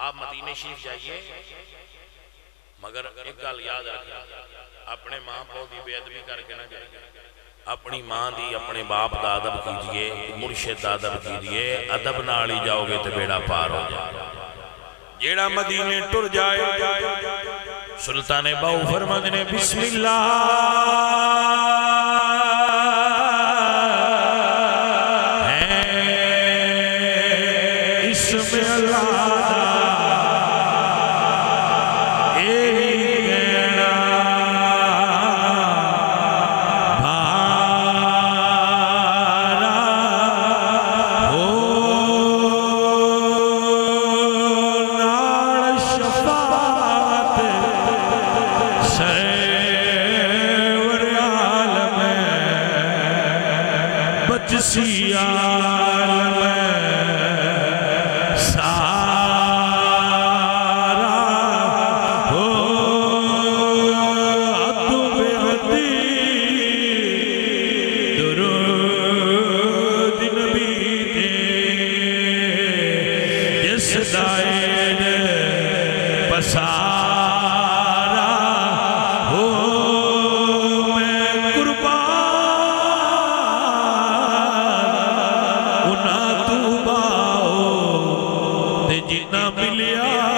آپ مدینہ شریف جائیے مگر ایک گل یاد رکھنا اپنے ماں باپ دی بے ادبی کر کے نہ جائیے اپنی ماں دی اپنے باپ دا ادب کیجئے مرشد دا ادب کیجئے ادب نال ہی جاؤ گے تو بیڑا پار ہو جائے جیڑا مدینے ٹر جائے سلطان باؤ فرماتے نے بسم اللہ اسم اللہ جتنا ملیا